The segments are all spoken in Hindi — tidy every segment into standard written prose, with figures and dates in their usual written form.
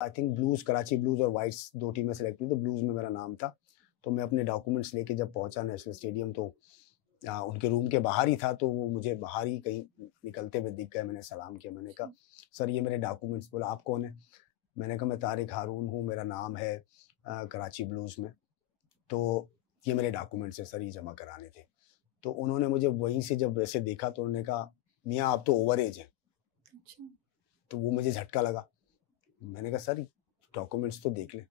I think blues, Karachi blues और व्हाइट्स 2 टीमें सेलेक्ट हुई, तो ब्लूज़ में मेरा नाम था। तो मैं अपने डॉक्यूमेंट्स लेके जब पहुँचा नेशनल स्टेडियम, तो उनके रूम के बाहर ही था, तो वो मुझे बाहर ही कहीं निकलते हुए दिख गए। मैंने सलाम किया, मैंने कहा, "सर, ये मेरे डॉक्यूमेंट्स।" बोला, "आप कौन हैं?" मैंने कहा, "मैं तारिक हारून हूँ, मेरा नाम है कराची ब्लूज़ में, तो ये मेरे डॉक्यूमेंट्स हैं सर, ये जमा कराने थे।" तो उन्होंने मुझे वहीं से जब वैसे देखा, तो उन्होंने कहा, "मियाँ, आप तो ओवर एज हैं।" अच्छा। तो वो मुझे झटका लगा। मैंने कहा, "सर, डॉक्यूमेंट्स तो देख लें।"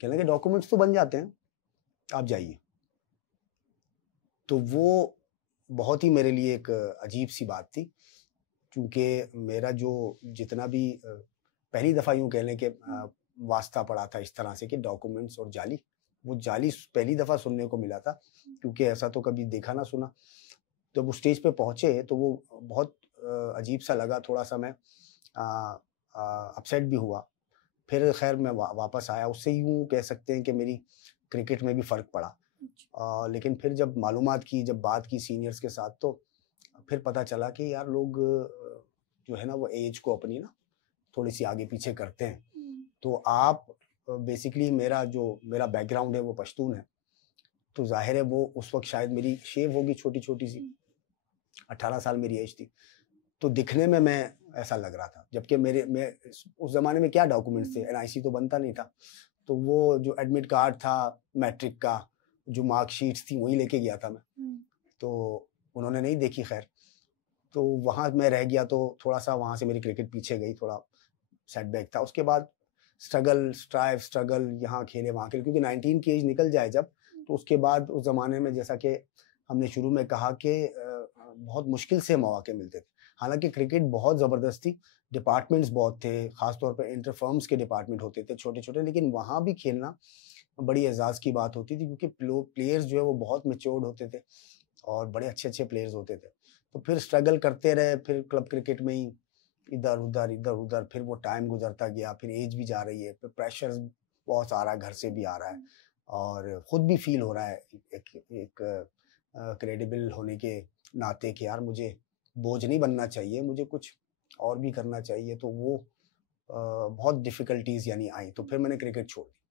कहने लगे, "डॉक्यूमेंट्स तो बन जाते हैं, आप जाइए।" तो वो बहुत ही मेरे लिए एक अजीब-सी बात थी, क्योंकि मेरा जो जितना भी पहली दफ़ा यूँ कह लें कि हुँ। वास्ता पड़ा था इस तरह से कि डॉक्यूमेंट्स और जाली, वो जाली पहली दफ़ा सुनने को मिला था, क्योंकि ऐसा तो कभी देखा ना सुना। जब वो स्टेज पे पहुँचे, तो वो बहुत अजीब-सा लगा, थोड़ा-सा मैं अ अपसेट भी हुआ। फिर ख़ैर मैं वापस आया, उससे यूँ कह सकते हैं कि मेरी क्रिकेट में भी फ़र्क पड़ा। अच्छा। लेकिन फिर जब मालूमात की, जब बात की सीनियर्स के साथ, तो फिर पता चला कि यार लोग जो है ना, वो एज को अपनी ना थोड़ी-सी आगे-पीछे करते हैं। हुँ। तो आप बेसिकली मेरा बैकग्राउंड है वो पश्तून है, तो ज़ाहिर है वो उस वक़्त शायद मेरी शेव होगी छोटी-छोटी सी, हुँ। 18 साल मेरी एज थी। तो दिखने में मैं ऐसा लग रहा था, जबकि मैं उस ज़माने में क्या डॉक्यूमेंट्स थे, हुँ। एनआईसी तो बनता नहीं था। तो वो जो एडमिट कार्ड था, मैट्रिक का, जो मार्कशीट्स थी, वही लेके गया था मैं। हुँ। तो उन्होंने नहीं देखी खैर, तो वहाँ मैं रह गया, तो थोड़ा-सा वहाँ से मेरी क्रिकेट पीछे गई, थोड़ा सेटबैक था। उसके बाद स्ट्रगल यहाँ खेले, वहाँ खेले, क्योंकि 19 की एज निकल जाए जब, तो उसके बाद उस ज़माने में जैसा कि हमने शुरू में कहा कि बहुत मुश्किल से मौके मिलते थे। हालाँकि क्रिकेट बहुत ज़बरदस्त थी, डिपार्टमेंट्स बहुत थे, ख़ास तौर पे इंटर फर्म्स के डिपार्टमेंट होते थे छोटे-छोटे, लेकिन वहाँ भी खेलना बड़ी एज़ाज़ की बात होती थी, क्योंकि प्लेयर्स जो है वो बहुत मैच्योर्ड होते थे और बड़े अच्छे-अच्छे प्लेयर्स होते थे। तो फिर स्ट्रगल करते रहे, फिर क्लब क्रिकेट में ही इधर-उधर, इधर-उधर, फिर वो टाइम गुज़रता गया, फिर ऐज भी जा रही है, फिर प्रेशर्स बहुत आ रहा है, घर से भी आ रहा है, हुँ। और खुद भी फ़ील हो रहा है एक एक क्रेडिबल होने के नाते कि यार मुझे बोझ नहीं बनना चाहिए, मुझे कुछ और भी करना चाहिए। तो वो बहुत डिफ़िकल्टीज़ यानी आई, तो फिर मैंने क्रिकेट छोड़ दी।